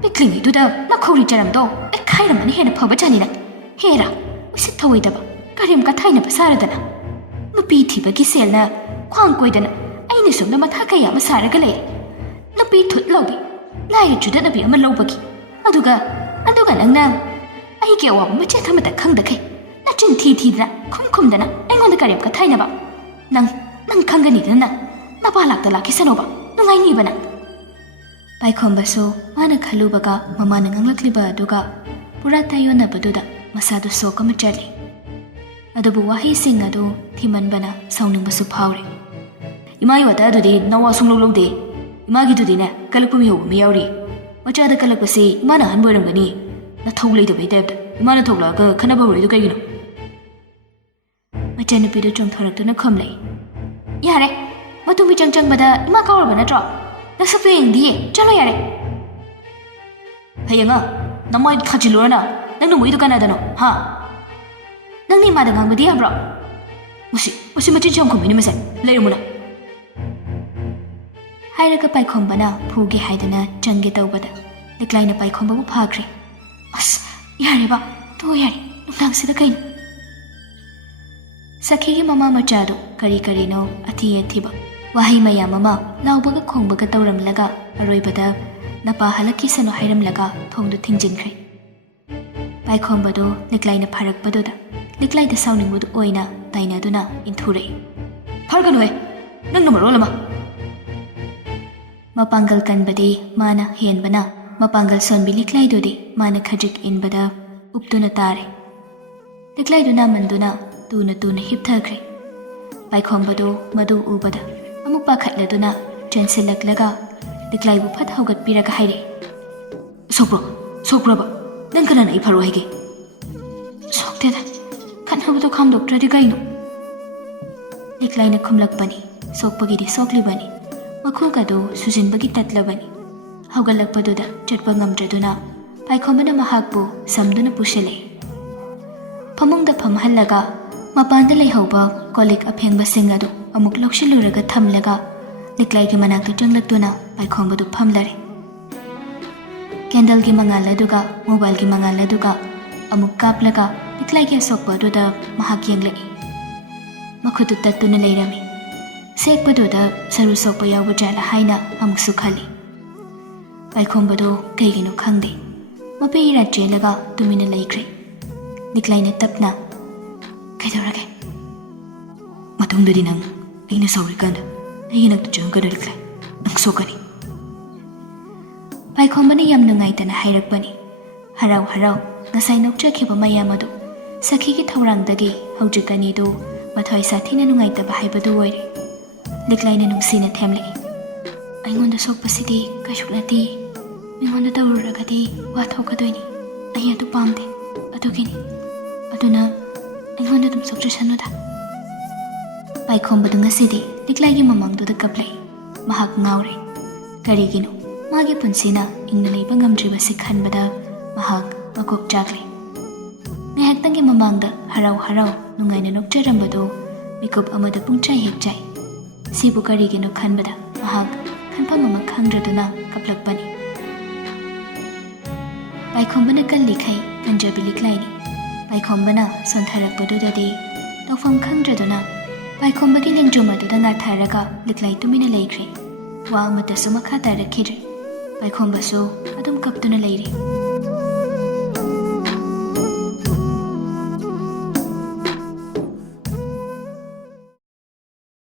ꯄꯤꯛꯂꯤꯉꯩꯗꯨꯗ ꯅꯈꯧꯔꯤ ꯆꯔꯝꯗꯣ ꯈꯥꯏꯔꯝꯃꯅꯤ ꯍꯦꯟꯅ ꯐꯕꯖꯥꯅꯤ ꯅꯪ ꯍꯦꯔꯥ ꯎꯁꯤꯠ ꯊꯧꯑꯣꯏꯗꯕ ꯀꯔꯦꯝ ꯀꯊꯥꯏꯅꯕ ꯁꯥꯔꯗꯅ ꯅꯨꯄꯤ ꯊꯤꯕꯒꯤ ꯁꯦꯜꯅ ꯈ꯭ꯋꯥꯡ ꯀꯣꯏꯗꯅ ꯑꯩꯅ ꯁꯣꯝꯗ ꯃꯊꯥ ꯀꯌꯥ ꯑꯃ ꯁꯥꯔꯒ ꯂꯩ ꯅꯨꯄꯤ ꯊꯨꯠ ꯂꯧꯕꯤ ꯂꯥꯏꯔ ꯆꯨꯗꯠꯅꯕꯤ ꯑꯃ ꯂꯧꯕꯒꯤ ꯑꯗꯨꯒ ꯅꯪꯅ ꯑꯩꯒꯤ ꯑꯋꯥꯕ ꯃꯆꯦꯠ ꯑꯃꯇ ꯈꯪꯗꯈꯩ ꯅꯆꯤꯟ ꯊꯤꯗꯅ ꯈꯨꯝꯗꯅ ꯑꯩꯉꯣꯟꯗ ꯀꯔꯦꯝ ꯀꯊꯥꯏꯅꯕ ꯅꯪ ꯈꯪꯒꯅꯤꯗꯅ ꯅꯄꯥ ꯂꯥꯛꯇ ꯂꯥꯛꯈꯤꯁꯅꯣꯕ ꯅꯨꯡꯉꯥꯏꯅꯤꯕ ꯅꯪ ꯄꯥꯏꯈꯣꯝꯕꯁꯨ ꯃꯥꯅ ꯈꯜꯂꯨꯕꯒ ꯃꯃꯥꯅ ꯉꯥꯡꯂꯛꯂꯤꯕ ꯑꯗꯨꯒ ꯄꯨꯔꯥ ꯇꯥꯏꯌꯣꯟꯅꯕꯗꯨꯗ ꯃꯁꯥꯗꯨ ꯁꯣꯛ ꯑꯃ ꯆꯠꯂꯤ ꯑꯗꯨꯕꯨ ꯋꯥꯍꯩꯁꯤꯡ ꯑꯗꯨ ꯊꯤꯃꯟꯕꯅ ꯁꯥꯎꯅꯤꯡꯕꯁꯨ ꯐꯥꯎꯔꯤ ꯏꯃꯥꯒꯤ ꯋꯥꯇꯥꯗꯨꯗꯤ ꯅꯋꯥ ꯁꯨꯡꯂꯧ ꯂꯧꯗꯦ ꯏꯃꯥꯒꯤꯗꯨꯗꯤꯅꯦ ꯀꯜꯂꯛꯄ ꯃꯤꯍꯧꯕ ꯑꯃ ꯌꯥꯎꯔꯤ ꯃꯆꯥꯗ ꯀꯜꯂꯛꯄꯁꯤ ꯏꯃꯥꯅ ꯑꯍꯟꯕ ꯑꯣꯏꯔꯝꯒꯅꯤ ꯅꯊꯧ ꯂꯩꯇꯕꯩ ꯇꯥꯏꯞꯇ ꯏꯃꯥꯅ ꯊꯣꯛꯂꯛꯑꯒ ꯈꯟꯅꯕ ꯍꯧꯔꯛꯏꯗꯨ ꯀꯩꯒꯤꯅꯣ ꯃꯆꯥꯅꯨꯄꯤꯗꯨ ꯆꯣꯡꯊꯣꯔꯛꯇꯨꯅ ꯈꯨꯝꯂꯛꯏ ꯌꯥꯔꯦ ꯃꯇꯨ ꯃꯤꯆꯪ ꯆꯪꯕꯗ ꯏꯃꯥ ꯀꯥꯎꯔꯕ ꯅꯠꯇ꯭ꯔꯣ ꯅꯁꯛꯇꯨ ꯌꯦꯡꯗꯤꯌꯦ ꯆꯠꯂꯣ ꯌꯥꯔꯦ ꯍꯌꯦꯡ ꯅꯃꯥꯏ ꯊꯥꯖꯤꯜꯂꯨꯔꯅ ꯅꯪꯅ ꯃꯣꯏꯗꯨ ꯀꯅꯥꯗꯅꯣ ꯍꯥ ꯅꯪꯅ ꯏꯃꯥꯗ ꯉꯥꯡꯕꯗꯤ ꯌꯥꯕ꯭ꯔꯣ? ꯃꯁꯤ ꯃꯆꯤꯟ ꯆꯝ ꯈꯨꯝꯃꯤꯅꯤ ꯃꯁꯦ ꯂꯩꯔꯝꯃꯨꯅ ꯍꯥꯏꯔꯒ ꯄꯥꯏꯈꯣꯝꯕꯅ ꯐꯨꯒꯦ ꯍꯥꯏꯗꯨꯅ ꯆꯪꯒꯦ ꯇꯧꯕꯗ ꯂꯤꯛꯂꯥꯏꯅ ꯄꯥꯏꯈꯣꯝꯕꯕꯨ ꯐꯥꯈ꯭ꯔꯦ ꯑꯁ ꯌꯥꯔꯦꯕ ꯇꯣ ꯌꯥꯔꯦ ꯅꯨꯡꯗꯥꯡꯁꯤꯗ ꯀꯩꯅꯣ ꯁꯈꯤꯒꯤ ꯃꯃꯥ ꯃꯆꯥꯗꯣ ꯀꯔꯤꯅꯣ ꯑꯊꯤ ꯑꯊꯤꯕ ꯋꯥꯍꯩ ꯃꯌꯥꯝ ꯑꯃ ꯂꯥꯎꯕꯒ ꯈꯣꯡꯕꯒ ꯇꯧꯔꯝꯂꯒ ꯑꯔꯣꯏꯕꯗ ꯅꯄꯥ ꯍꯜꯂꯛꯈꯤꯁꯅꯨ ꯍꯥꯏꯔꯝꯂꯒ ꯊꯣꯡꯗꯨ ꯊꯤꯡꯖꯤꯟꯈ꯭ꯔꯦ ꯄꯥꯏꯈꯣꯝꯕꯗꯣ ꯂꯤꯛꯂꯥꯏꯅ ꯐꯥꯔꯛꯄꯗꯨꯗ ꯂꯤꯛꯂꯥꯏꯗ ꯁꯥꯎꯅꯤꯡꯕꯗꯨ ꯑꯣꯏꯅ ꯇꯥꯏꯅꯗꯨꯅ ꯏꯟꯊꯨꯔꯛꯏ ꯐꯥꯔꯒꯅꯨꯍꯦ ꯅꯪꯅ ꯃꯔꯣꯜ ꯑꯃ ꯃꯄꯥꯡꯒꯜ ꯀꯟꯕꯗꯤ ꯃꯥꯅ ꯍꯦꯟꯕꯅ ꯃꯄꯥꯡꯒꯜ ꯁꯣꯟꯕꯤ ꯂꯤꯛꯂꯥꯏꯗꯨꯗꯤ ꯃꯥꯅ ꯈꯖꯤꯛ ꯏꯟꯕꯗ ꯎꯞꯇꯨꯅ ꯇꯥꯔꯦ ꯂꯤꯛꯂꯥꯏꯗꯨ ꯅꯥꯃꯟꯗꯨꯅ ꯇꯨꯅ ꯍꯤꯞꯊꯈ꯭ರೆ ꯄꯥꯏꯈꯣꯝꯕꯗꯨ ꯃꯗꯨ ꯎꯕꯗ ꯑꯃꯨꯛ ꯄꯥꯈꯠꯂꯗꯨꯅ ꯆꯦꯟꯁꯤꯜꯂꯛꯂꯒ ꯂꯤꯛꯂꯥꯏꯕꯨ ꯐꯠ ꯍꯧꯒꯠꯄꯤꯔꯒ ꯍꯥꯏꯔꯛꯏ ꯁꯣꯛꯄ꯭ꯔꯕ ꯅꯪ ꯀꯅꯥꯅ ꯑꯩ ꯐꯔꯣ ꯍꯥꯏꯒꯦ ꯁꯣꯛꯇꯦꯗ ꯈꯠꯅꯕꯗꯣ ꯈꯥꯝꯗꯣꯛꯇ꯭ꯔꯗꯤ ꯀꯩꯅꯣ ꯂꯤꯛꯂꯥꯏꯅ ꯈꯨꯝꯂꯛꯄꯅꯤ ꯁꯣꯛꯄꯒꯤꯗꯤ ꯁꯣꯛꯂꯤꯕꯅꯤ ꯃꯈꯨꯒꯗꯨ ꯁꯨꯖꯤꯟꯕꯒꯤ ꯇꯠꯂꯕꯅꯤ ꯍꯧꯒꯠꯂꯛꯄꯗꯨꯗ ꯆꯠꯄ ꯉꯝꯗ꯭ꯔꯗꯨꯅ ꯄꯥꯏꯈꯣꯝꯕꯅ ꯃꯍꯥꯛꯄꯨ ꯁꯝꯗꯨꯅ ꯄꯨꯁꯤꯜꯂꯛꯏ ꯐꯃꯨꯡꯗ ꯐꯝꯍꯜꯂꯒ ꯃꯄꯥꯟꯗ ꯂꯩꯍꯧꯕ ꯀꯣꯜꯂꯤꯛ ꯑꯐꯦꯡꯕꯁꯤꯡ ꯑꯗꯨ ꯑꯃꯨꯛ ꯂꯧꯁꯤꯜꯂꯨꯔꯒ ꯊꯝꯂꯒ ꯂꯤꯛꯂꯥꯏꯒꯤ ꯃꯅꯥꯛꯇ ꯆꯪꯂꯛꯇꯨꯅ ꯄꯥꯏꯈꯣꯝꯕꯗꯨ ꯐꯝꯂꯔꯦ ꯀꯦꯟꯗꯜꯒꯤ ꯃꯉꯥꯜ ꯑꯗꯨꯒ ꯃꯣꯕꯥꯏꯜꯒꯤ ꯃꯉꯥꯜ ꯑꯗꯨꯒ ꯑꯃꯨꯛ ꯀꯥꯞꯂꯒ ꯂꯤꯛꯂꯥꯏꯒꯤ ꯑꯁꯣꯛꯄ ꯑꯗꯨꯗ ꯃꯍꯥꯛ ꯌꯦꯡꯂꯛꯏ ꯃꯈꯨꯠꯇꯨ ꯇꯠꯇꯨꯅ ꯂꯩꯔꯝꯃꯤ ꯁꯦꯛꯄꯗꯨꯗ ꯁꯔꯨ ꯁꯣꯛꯄ ꯌꯥꯎꯕ ꯖꯥꯠꯂ ꯍꯥꯏꯅ ꯑꯃꯨꯛꯁꯨ ꯈꯜꯂꯤ ꯄꯥꯏꯈꯣꯝꯕꯗꯨ ꯀꯩꯒꯤꯅꯣ ꯈꯪꯗꯦ ꯃꯄꯤ ꯏꯔꯥ ꯆꯦꯜꯂꯒ ꯇꯨꯃꯤꯟꯅ ꯂꯩꯈ꯭ꯔꯦ ꯂꯤꯛꯂꯥꯏꯅ ꯇꯞꯅ ꯀꯩꯗꯧꯔꯒꯦ ꯃꯇꯨꯡꯗꯗꯤ ꯅꯪ ꯑꯩꯅ ꯁꯥꯎꯔꯤꯀꯥꯟꯗ ꯑꯩꯒꯤ ꯅꯥꯛꯇ ꯆꯪꯉꯛꯀꯅꯨ ꯂꯤꯛꯂꯥꯏ ꯅꯪ ꯁꯣꯛꯀꯅꯤ ꯄꯥꯏꯈꯣꯝꯕꯅ ꯌꯥꯝ ꯅꯨꯡꯉꯥꯏꯇꯅ ꯍꯥꯏꯔꯛꯄꯅꯤ ꯍꯔꯥꯎ ꯉꯁꯥꯏ ꯅꯣꯛꯆꯈꯤꯕ ꯃꯌꯥꯝ ꯑꯗꯨ ꯁꯈꯤꯒꯤ ꯊꯧꯔꯥꯡꯗꯒꯤ ꯍꯧꯖꯤꯛ ꯑꯅꯤꯗꯨ ꯃꯊ꯭ꯋꯥꯏ ꯁꯥꯊꯤꯅ ꯅꯨꯡꯉꯥꯏꯇꯕ ꯍꯥꯏꯕꯗꯨ ꯑꯣꯏꯔꯦ ꯂꯤꯛꯂꯥꯏꯅ ꯅꯨꯡꯁꯤꯅ ꯊꯦꯝꯂꯛꯏ ꯑꯩꯉꯣꯟꯗ ꯁꯣꯛꯄꯁꯤꯗꯤ ꯀꯩꯁꯨ ꯅꯠꯇꯦ ꯃꯤꯉꯣꯟꯗ ꯇꯧꯔꯨꯔꯒꯗꯤ ꯋꯥ ꯊꯣꯛꯀꯗꯣꯏꯅꯤ ꯑꯩ ꯑꯗꯨ ꯄꯥꯝꯗꯦ ꯑꯗꯨꯒꯤꯅꯤ ꯑꯗꯨꯅ ꯑꯩꯉꯣꯟꯗ ꯑꯗꯨꯝ ꯁꯣꯛꯆꯁꯅꯨꯗ ꯄꯥꯏꯈꯣꯝꯕꯗꯨ ꯉꯁꯤꯗꯤ ꯂꯤꯛꯂꯥꯏꯒꯤ ꯃꯃꯥꯡꯗꯨꯗ ꯀꯞꯂꯛꯏ ꯃꯍꯥꯛ ꯉꯥꯎꯔꯦ ꯀꯔꯤꯒꯤꯅꯣ ꯃꯥꯒꯤ ꯄꯨꯟꯁꯤꯅ ꯏꯪꯅ ꯂꯩꯕ ꯉꯝꯗ꯭ꯔꯤꯕꯁꯤ ꯈꯟꯕꯗ ꯃꯍꯥꯛ ꯃꯀꯣꯛ ꯆꯥꯛꯂꯦ ꯉꯥꯏꯍꯥꯛꯇꯪꯒꯤ ꯃꯃꯥꯡꯗ ꯍꯔꯥꯎ ꯅꯨꯡꯉꯥꯏꯅ ꯅꯣꯛꯆꯔꯝꯕꯗꯨ ꯃꯤꯀꯨꯞ ꯑꯃꯗ ꯄꯨꯡꯆꯥꯏ ꯍꯦꯛ ꯆꯥꯏ ꯁꯤꯕꯨ ꯀꯔꯤꯒꯤꯅꯣ ꯈꯟꯕꯗ ꯃꯍꯥꯛ ꯈꯟꯐꯝ ꯑꯃ ꯈꯪꯗ꯭ꯔꯗꯨꯅ ꯀꯞꯂꯛꯄꯅꯤ ꯄꯥꯏꯈꯣꯝꯕꯅ ꯀꯜꯂꯤꯈꯩ ꯀꯟꯖꯕꯤ ꯂꯤꯛꯂꯥꯏꯅꯤ ꯄꯥꯏꯈꯣꯝꯕꯅ ꯁꯣꯟꯊꯔꯛꯄꯗꯨꯗꯗꯤ ꯇꯧꯐꯝ ꯈꯪꯗ꯭ꯔꯗꯨꯅ ꯄꯥꯏꯈꯣꯝꯕꯒꯤ ꯂꯦꯡꯖꯨꯝ ꯑꯗꯨꯗ ꯉꯥꯊꯔꯒ ꯂꯤꯛꯂꯥꯏ ꯇꯨꯃꯤꯟꯅ ꯂꯩꯈ꯭ꯔꯦ ꯋꯥ ꯑꯃꯠꯇꯁꯨ ꯃꯈꯥ ꯇꯥꯔꯛꯈꯤꯗ꯭ꯔꯦ ꯄꯥꯏꯈꯣꯝꯕꯁꯨ ꯑꯗꯨꯝ ꯀꯞꯇꯨꯅ ꯂꯩꯔꯤ